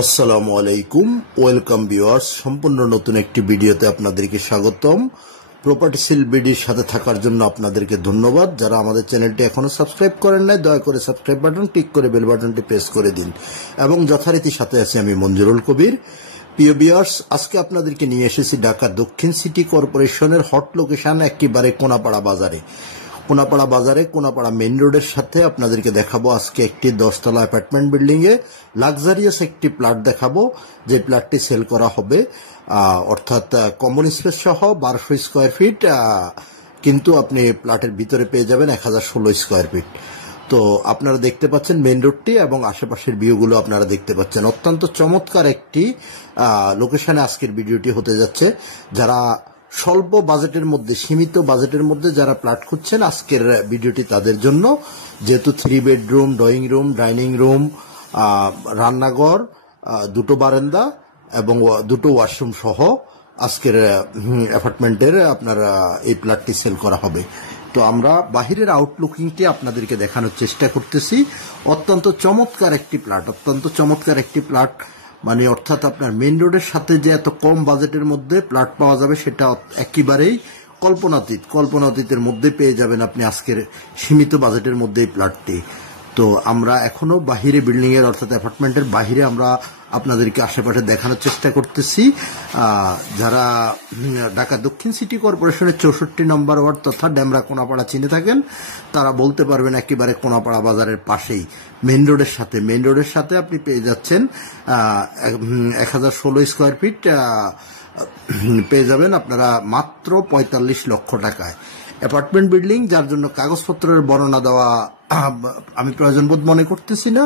আসসালামু আলাইকুম, welcome viewers. সম্পূর্ণ নতুন একটি ভিডিওতে আপনাদেরকে স্বাগতম। প্রপার্টি সেল বিডির সাথে থাকার জন্য আপনাদেরকে ধন্যবাদ। যারা আমাদের চ্যানেলটি এখনো সাবস্ক্রাইব করেন নাই, দয়া করে সাবস্ক্রাইব বাটন ক্লিক করে বেল বাটনটি প্রেস করে দিন। এবং যথারীতি সাথে আছি আমি মঞ্জুরুল কবির। প্রিয় ভিউয়ার্স, আজকে আপনাদেরকে নিয়ে এসেছি ঢাকা দক্ষিণ সিটি কর্পোরেশনের হট লোকেশন একেবারে কোনাপাড়া বাজারে। কোনাপাড়া মেইন রোডের সাথে আপনাদেরকে দেখাবো আজকে একটি 10 তলা অ্যাপার্টমেন্ট বিল্ডিং এ লাক্সারিয়াস একটি প্লট দেখাবো, যে প্লটটি সেল করা হবে, অর্থাৎ কমন স্পেস সহ 1200 স্কোয়ার ফিট, কিন্তু আপনি প্লটের ভিতরে পেয়ে যাবেন 1016 স্কোয়ার ফিট। তো আপনারা দেখতে পাচ্ছেন মেইন রোডটি এবং আশেপাশের ভিউগুলো আপনারা দেখতে পাচ্ছেন। অত্যন্ত চমৎকার একটি লোকেশনে আজকের ভিডিওটি হতে যাচ্ছে। যারা স্বল্প বাজেটের মধ্যে, সীমিত বাজেটের মধ্যে যারা প্লট খুঁজছেন, আজকের ভিডিওটি তাদের জন্য। যেহেতু 3 bedroom, drawing room, dining room, রান্নাঘর, 2টো বারান্দা এবং 2টো ওয়াশরুম সহ আজকের অ্যাপার্টমেন্টের আপনার এই প্লটটি সেল করা হবে। তো আমরা বাহিরের আউটলুকিংটি আপনাদেরকে দেখানোর চেষ্টা করতেছি। অত্যন্ত চমৎকার একটি প্লট, মানে অর্থাৎ আপনার মেইন রোডের সাথে যে এত কম বাজেটের মধ্যে প্লট পাওয়া যাবে সেটা একেবারেই কল্পনাতীতের মধ্যে পেয়ে যাবেন আপনি আজকের সীমিত বাজেটের মধ্যে এই প্লটটি। তো আমরা এখনো বাহিরে বিল্ডিং এর অর্থাৎ অ্যাপার্টমেন্টের বাহিরে আমরা আপনাদেরকে আশেপাশে দেখানোর চেষ্টা করতেছি। যারা ঢাকা দক্ষিণ সিটি কর্পোরেশনের 64 নম্বর ওয়ার্ড তথা ডেমরা কোনাপাড়া চিনে থাকেন, তারা বলতে পারবেন একেবারে কোনাপাড়া বাজারের পাশেই মেইন রোডের সাথে আপনি পেয়ে যাচ্ছেন 1016 স্কোয়ার ফিট পেয়ে যাবেন আপনারা মাত্র 45 লক্ষ টাকায়। অ্যাপার্টমেন্ট বিল্ডিং, যার জন্য কাগজপত্রের বর্ণনা দেওয়া আমি প্রয়োজনবোধ মনে করতেছি না।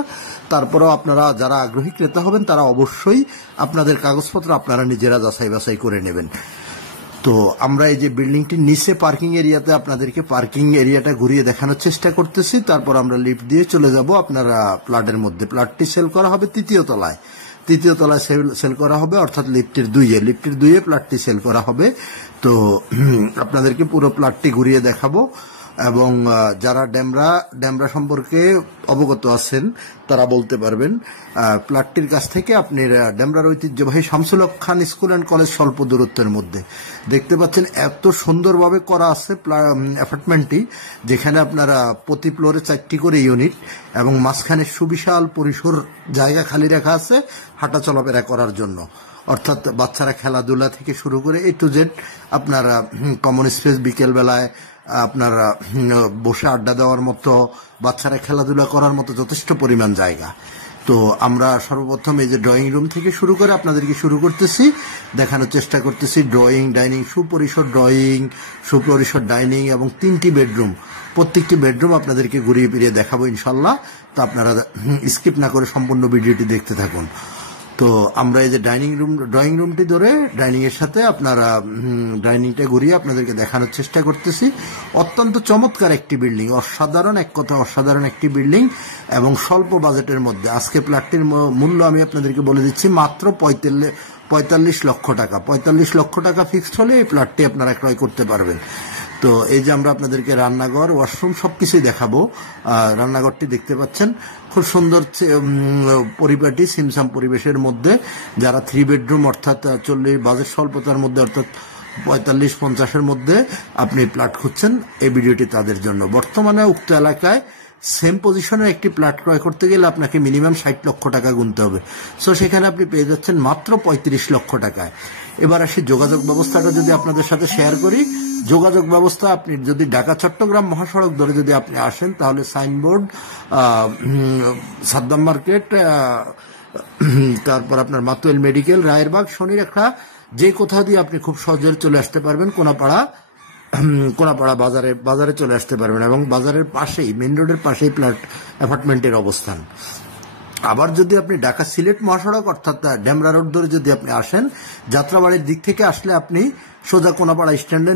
তারপরেও আপনারা যারা আগ্রহী ক্রেতা হবেন তারা অবশ্যই আপনাদের কাগজপত্র আপনারা নিজেরা যাচাই বাছাই করে নেবেন। তো আমরা এই যে বিল্ডিংটির নিচে পার্কিং এরিয়াতে আপনাদেরকে পার্কিং এরিয়াটা ঘুরিয়ে দেখানোর চেষ্টা করতেছি। তারপর আমরা লিফট দিয়ে চলে যাব আপনারা প্লটের মধ্যে। প্লটটি সেল করা হবে তৃতীয় তলায় সেল করা হবে, অর্থাৎ লিফটের দুইয়ে প্লটটি সেল করা হবে। তো আপনাদেরকে পুরো প্লটটি ঘুরিয়ে দেখাবো এবং যারা ডেমরা সম্পর্কে অবগত আছেন তারা বলতে পারবেন। প্লটটির কাছ থেকে আপনি ডেমরার ঐতিহ্যবাহী Shamsul Haque Khan school and college স্বল্প দূরত্বের মধ্যে দেখতে পাচ্ছেন। এত সুন্দরভাবে করা আছে অ্যাপার্টমেন্টটি, যেখানে আপনারা প্রতি ফ্লোরে 4টি করে ইউনিট এবং মাঝখানে সুবিশাল পরিসর জায়গা খালি রাখা আছে হাঁটা চলাফেরা করার জন্য। অর্থাৎ বাচ্চারা খেলাধুলা থেকে শুরু করে A to Z আপনারা কমন স্পেস, বিকেল বেলায় আপনারা বসে আড্ডা দেওয়ার মতো, বাচ্চারা খেলাধুলা করার মতো যথেষ্ট পরিমাণ জায়গা। তো আমরা সর্বপ্রথম এই যে ড্রয়িং রুম থেকে শুরু করে আপনাদেরকে দেখানোর চেষ্টা করতেছি। ডাইনিং, সুপরিসর ডাইনিং এবং 3টি বেডরুম। প্রত্যেকটি বেডরুম আপনাদেরকে ঘুরিয়ে ফিরিয়ে দেখাবো ইনশাল্লাহ। তো আপনারা স্কিপ না করে সম্পূর্ণ ভিডিওটি দেখতে থাকুন। তো আমরা এই যে ড্রয়িং রুমটি ধরে ডাইনিং এর সাথে আপনারা ডাইনিংটা ঘুরিয়ে আপনাদেরকে দেখানোর চেষ্টা করতেছি। অত্যন্ত চমৎকার একটি বিল্ডিং, অসাধারণ একটি বিল্ডিং এবং স্বল্প বাজেটের মধ্যে। আজকে প্লটটির মূল্য আমি আপনাদেরকে বলে দিচ্ছি মাত্র 45 লক্ষ টাকা। 45 লক্ষ টাকা ফিক্সড হলে এই প্লটটি আপনারা ক্রয় করতে পারবেন। তো এই যে আমরা আপনাদেরকে রান্নাঘর, ওয়াশরুম সবকিছুই দেখাবো। রান্নাঘরটি দেখতে পাচ্ছেন, খুব সুন্দর পরিপাটি সিমসাম পরিবেশের মধ্যে। যারা 3 বেডরুম অর্থাৎ 40 বাজেট স্বল্পতার মধ্যে অর্থাৎ 45-50-এর মধ্যে আপনি প্লট খুঁজছেন, এই ভিডিওটি তাদের জন্য। বর্তমানে উক্ত এলাকায় সেম পজিশনের একটি প্লট ক্রয় করতে গেলে আপনাকে মিনিমাম 60 লক্ষ টাকা গুনতে হবে। সো সেখানে আপনি পেয়ে যাচ্ছেন মাত্র 35 লক্ষ টাকায়। এবার আসি যোগাযোগ ব্যবস্থাটা যদি আপনাদের সাথে শেয়ার করি। যোগাযোগ ব্যবস্থা, আপনি যদি ঢাকা চট্টগ্রাম মহাসড়ক ধরে যদি আপনি আসেন, তাহলে সাইনবোর্ড, সাদ্দাম মার্কেট, তারপর আপনার মাতুয়েল মেডিকেল, রায়েরবাগ, শনিরেখা, যে কোথাও দিয়ে আপনি খুব সহজে চলে আসতে পারবেন। কোনাপাড়া বাজারে চলে আসতে পারবেন এবং বাজারের পাশেই, মেইন রোডের পাশেই অ্যাপার্টমেন্টের অবস্থান। আবার যদি আপনি ঢাকা সিলেট মহাসড়ক অর্থাৎ ডেমরা রোড ধরে যদি আপনি আসেন, যাত্রাবাড়ির দিক থেকে আসলে আপনি সোজা কোনাপাড়া স্ট্যান্ডে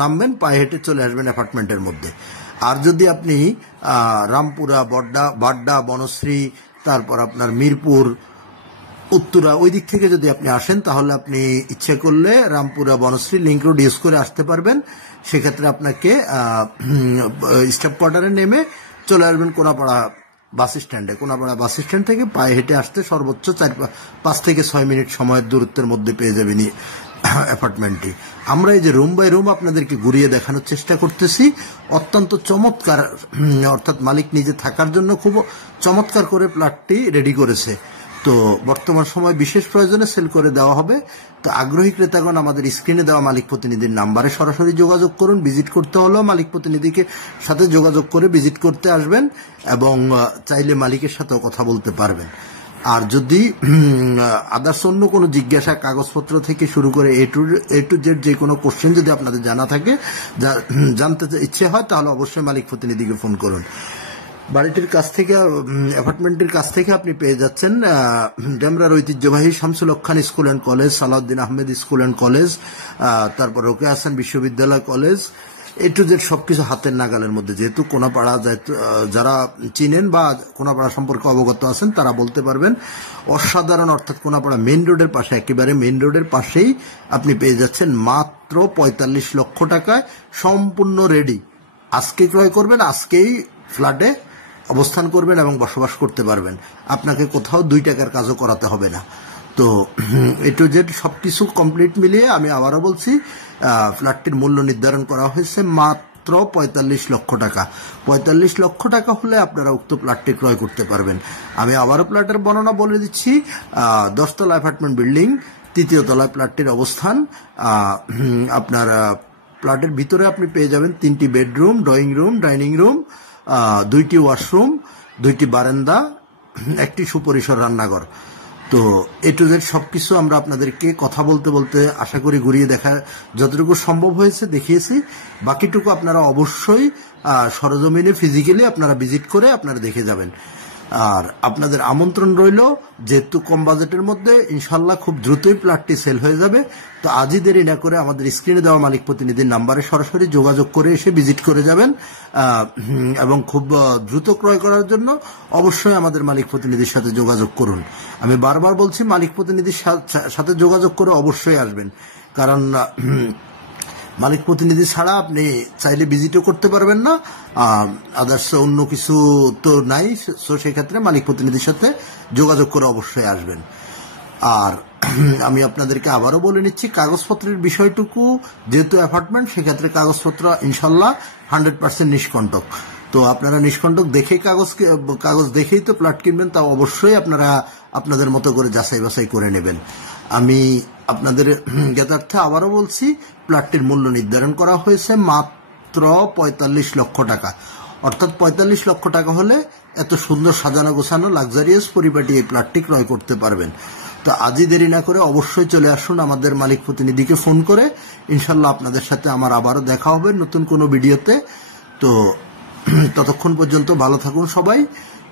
নামবেন, পায়ে হেঁটে চলে আসবেন অ্যাপার্টমেন্টের মধ্যে। আর যদি আপনি রামপুরা, বাড্ডা, বনশ্রী, তারপর আপনার মিরপুর, উত্তরা, ওই দিক থেকে যদি আপনি আসেন, তাহলে আপনি ইচ্ছে করলে Rampura, Banasree link road use করে আসতে পারবেন। সেক্ষেত্রে আপনাকে স্টাফ কোয়ার্টারে নেমে চলে আসবেন কোনাপাড়া বাস স্ট্যান্ডে, কোনাপাড়া বাস স্ট্যান্ড থেকে পায়ে হেঁটে আসতে সর্বোচ্চ 5 থেকে 6 মিনিট সময়ের দূরত্বের মধ্যে পেয়ে যাবেন অ্যাপার্টমেন্টটি। আমরা এই যে রুম বাই রুম আপনাদেরকে ঘুরিয়ে দেখানোর চেষ্টা করতেছি। অত্যন্ত চমৎকার, অর্থাৎ মালিক নিজে থাকার জন্য খুব চমৎকার করে প্লটটি রেডি করেছে। তো বর্তমান সময় বিশেষ প্রয়োজনে সেল করে দেওয়া হবে। তো আগ্রহী ক্রেতাগণ আমাদের স্ক্রিনে দেওয়া মালিক প্রতিনিধির নাম্বারে সরাসরি যোগাযোগ করুন। ভিজিট করতে হলেও মালিক প্রতিনিধিকে সাথে যোগাযোগ করে ভিজিট করতে আসবেন এবং চাইলে মালিকের সাথেও কথা বলতে পারবেন। আর যদি আদার্স অন্য কোনো জিজ্ঞাসা, কাগজপত্র থেকে শুরু করে এ টু জেড যে কোনো কোশ্চেন যদি আপনাদের জানা থাকে, জানতে ইচ্ছে হয়, তাহলে অবশ্যই মালিক প্রতিনিধিকে ফোন করুন। বাড়িটির কাছ থেকে, অ্যাপার্টমেন্টের কাছ থেকে আপনি পেয়ে যাচ্ছেন ডেমরার ঐতিহ্যবাহী Shamsul Haque Khan school and college, Salauddin Ahmed school and college, তারপর রোকেয়া হাসান বিশ্ববিদ্যালয় কলেজ, এ টু জেড সবকিছু হাতের নাগালের মধ্যে। যেহেতু কোনাপাড়া, যারা চিনেন বা কোনাপাড়া সম্পর্কে অবগত আছেন তারা বলতে পারবেন অসাধারণ, অর্থাৎ কোনাপাড়া মেইন রোডের পাশে, একেবারে মেইন রোডের পাশেই আপনি পেয়ে যাচ্ছেন মাত্র 45 লক্ষ টাকায় সম্পূর্ণ রেডি। আজকে ক্রয় করবেন, আজকেই ফ্ল্যাটে অবস্থান করবেন এবং বসবাস করতে পারবেন। আপনাকে কোথাও 2 টাকার কাজও করাতে হবে না। তো এ টু জেড সবকিছু কমপ্লিট মিলিয়ে আমি আবারও বলছি, ফ্ল্যাটটির মূল্য নির্ধারণ করা হয়েছে মাত্র 45 লক্ষ টাকা। 45 লক্ষ টাকা হলে আপনারা উক্ত ফ্ল্যাটটি ক্রয় করতে পারবেন। আমি আবারও ফ্ল্যাটের বর্ণনা বলে দিচ্ছি। 10 তলা অ্যাপার্টমেন্ট বিল্ডিং, 3য় তলায় ফ্ল্যাটটির অবস্থান। আপনার ফ্ল্যাটের ভিতরে আপনি পেয়ে যাবেন 3টি bedroom, drawing room, dining room, 2টি ওয়াশরুম, 2টি বারান্দা, 1টি সুপরিসর রান্নাঘর। তো এ টু জেড সবকিছু আমরা আপনাদেরকে কথা বলতে বলতে আশা করি ঘুরিয়ে দেখা যতটুকু সম্ভব হয়েছে দেখিয়েছি। বাকিটুকু আপনারা অবশ্যই সরজমিনে ফিজিক্যালি আপনারা ভিজিট করে আপনারা দেখে যাবেন। আর আপনাদের আমন্ত্রণ রইল, যেহেতু কম বাজেটের মধ্যে ইনশাল্লাহ খুব দ্রুতই প্লটটি সেল হয়ে যাবে। তো আজই দেরি না করে আমাদের স্ক্রিনে দেওয়া মালিক প্রতিনিধির নাম্বারে সরাসরি যোগাযোগ করে এসে ভিজিট করে যাবেন এবং খুব দ্রুত ক্রয় করার জন্য অবশ্যই আমাদের মালিক প্রতিনিধির সাথে যোগাযোগ করুন। আমি বারবার বলছি, মালিক প্রতিনিধির সাথে যোগাযোগ করে অবশ্যই আসবেন, কারণ মালিক প্রতিনিধি ছাড়া আপনি চাইলে ভিজিটও করতে পারবেন না, আদার্স অন্য কিছু তো নাই। সো সেক্ষেত্রে মালিক প্রতিনিধির সাথে যোগাযোগ করে অবশ্যই আসবেন। আর আমি আপনাদেরকে আবারও বলে নিচ্ছি, কাগজপত্রের বিষয়টুকু যেহেতু অ্যাপার্টমেন্ট, সেক্ষেত্রে কাগজপত্র ইনশাল্লাহ 100% নিষ্কণ্টক। তো আপনারা নিষ্কণ্টক দেখে কাগজ দেখেই তো প্লট কিনবেন, তা অবশ্যই আপনারা আপনাদের মতো করে যাচাই বাছাই করে নেবেন। আমি আপনাদের জ্ঞাতার্থে আবারও বলছি, প্লটটির মূল্য নির্ধারণ করা হয়েছে মাত্র 45 লক্ষ টাকা। অর্থাৎ 45 লক্ষ টাকা হলে এত সুন্দর সাজানো গোছানো লাক্সারিয়াস পরিপাটি এই প্লটটি ক্রয় করতে পারবেন। তো আজই দেরি না করে অবশ্যই চলে আসুন আমাদের মালিক প্রতিনিধিকে ফোন করে। ইনশাল্লাহ আপনাদের সাথে আমার আবারও দেখা হবে নতুন কোনো ভিডিওতে। তো ততক্ষণ পর্যন্ত ভালো থাকুন সবাই।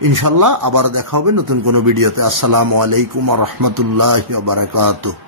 ইনশাল্লাহ আবার দেখা হবে নতুন কোনো ভিডিওতে। আসসালামু আলাইকুম ওয়া রাহমাতুল্লাহি ওয়া বারাকাতুহু।